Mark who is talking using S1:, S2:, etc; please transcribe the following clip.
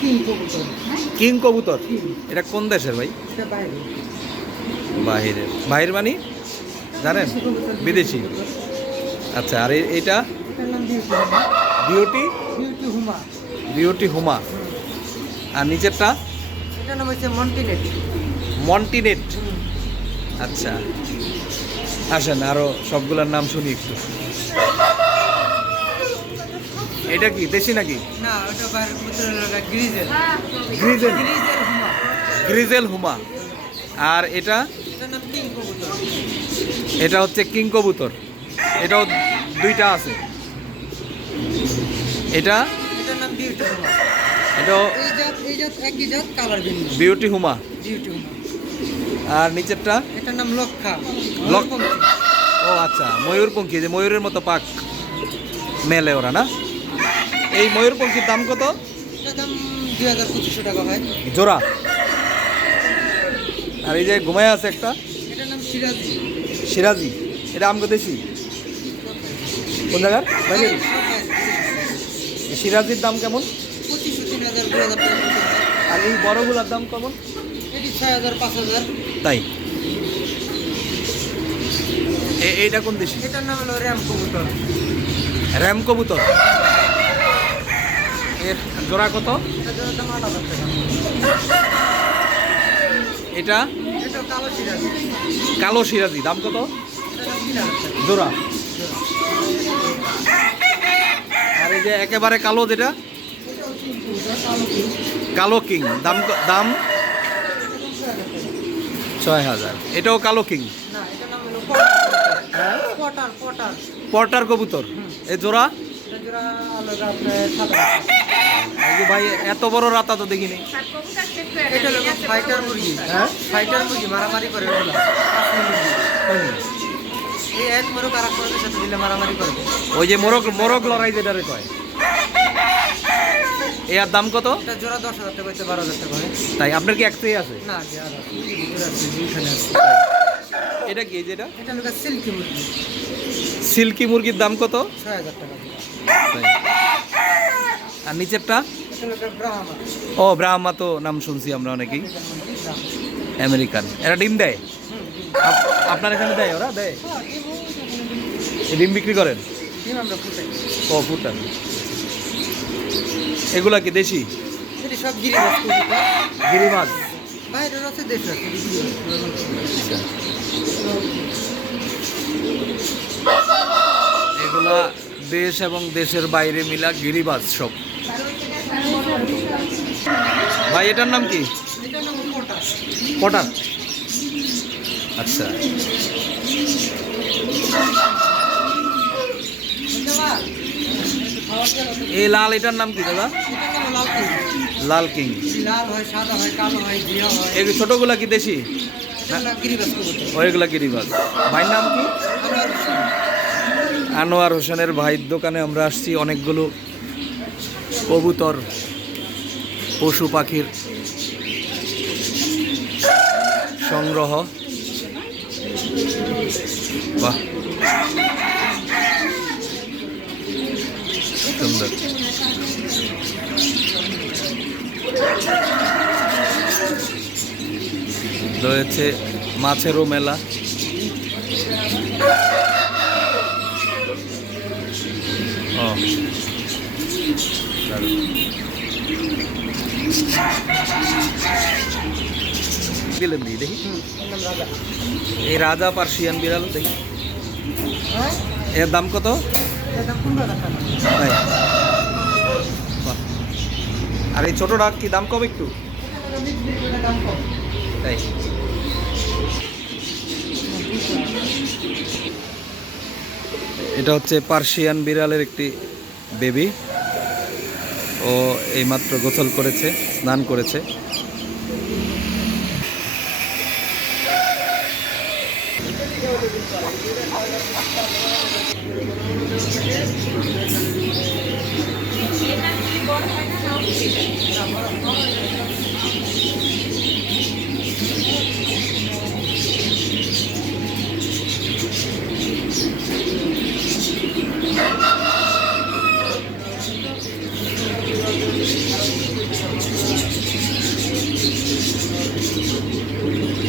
S1: King কবুতর
S2: king এটা কোন দেশের ভাই? বাহিরের। বাহির মানে জানেন বিদেশি। আচ্ছা আর এটা?
S1: বিউটি হুমা
S2: বিউটি
S1: হুমা
S2: আর নিচেরটা?
S1: মন্টিনেট
S2: মন্টিনেট আচ্ছা। আসেন আরও সবগুলোর নাম শুনি একটু। এটা কি দেশি নাকি?
S1: না ওটা গ্রিজেল।
S2: গ্রিজেল?
S1: গ্রিজেল হুমা।
S2: আর এটা? এটা হচ্ছে কিং কবুতর। এটাও দুইটা আছে। এটা?
S1: বিউটি হুমা।
S2: এটাও বিউটি আর নিচেরটা?
S1: এটার নাম লক্ষা।
S2: ও আচ্ছা ময়ূরপঙ্খী যে ময়ূরের মতো পাক মেলে ওরা না? এই ময়ূরপঙ্খীর দাম কত?
S1: দুই হাজার পঁচিশশো টাকা হয়।
S2: জোড়া। আর এই যে ঘুমায় আছে একটা?
S1: এটার নাম সিরাজি।
S2: সিরাজি। এটা আমগো দেশি? কোন জায়গার? বাইরে। সিরাজির দাম কেমন। আর এই বড়গুলোর দাম কেমন?
S1: এটি ছয় হাজার পাঁচ হাজার।
S2: তাই। এ- এইটা কোন দেশি?
S1: এটার নাম হলো র্যাম কবুতর।
S2: র্যাম কবুতর। এর জোড়া কত? এটা?
S1: কালো সিরাজি।
S2: দাম কত? জোড়া। আর এই যে একেবারে কালো যেটা? কালো কিং। দাম দাম? ছয় হাজার। এটাও কালো কিং।
S1: পটার
S2: কবুতর। এই জোড়া? ভাই এত বড় রাতা তো দেখিনি।
S1: এটা হলো ফাইটার মুরগি
S2: হ্যাঁ?
S1: ফাইটার মুরগি মারামারি করে এই এক মোরগ আর এক মোরগের সাথে দিলে মারামারি করে।
S2: ওই যে মোরগ মোরগ লড়াই যেটারে কয়। এর দাম কত?
S1: এটা জোড়া দশ হাজার টাকা বারো হাজার টাকা
S2: তাই আপনার কি একটাই আছে?
S1: না
S2: এটা কি যেটা
S1: এটা? সিল্কি মুরগি।
S2: সিল্কি মুরগির দাম কত?
S1: ছয় হাজার টাকা।
S2: আর নিচেরটা? ও ব্রাহ্মা তো নাম শুনছি আমরা অনেকেই। আমেরিকান। এরা ডিম দেয়? আপনার এখানে দেয় ওরা? দেয়? ডিম বিক্রি করেন? ও ফুটান। এগুলা কি দেশি?
S1: সব গিরিবাস কবুতর।
S2: গিরি মাছ
S1: বাইরের আছে দেশ।
S2: এগুলা দেশ এবং দেশের বাইরে মিলা গিরিবাজ সব। ভাই এটার নাম কি? পটার আচ্ছা। এই লাল এটার নাম কি দাদা?
S1: লাল কিং।
S2: লাল
S1: হয় সাদা হয় কালো হয় হয়।
S2: এই ছোটগুলা কি দেশি?
S1: হলো গিরিবাস
S2: ভাইয়ের নাম কি?
S1: আনোয়ার
S2: হোসেনের ভাইয়ের দোকানে আমরা আসছি, অনেকগুলো কবুতর, পশু পাখির সংগ্রহ। বাহ। সুন্দর। রয়েছে মাছেরও মেলা দেখি। এই রাজা পার্সিয়ান বিড়াল দেখি? এর দাম কত। আর এই ছোটটা কি দাম কম একটু তাই। এটা হচ্ছে পার্সিয়ান বিড়ালের একটি বেবি। ও এইমাত্র গোসল করেছে স্নান করেছে।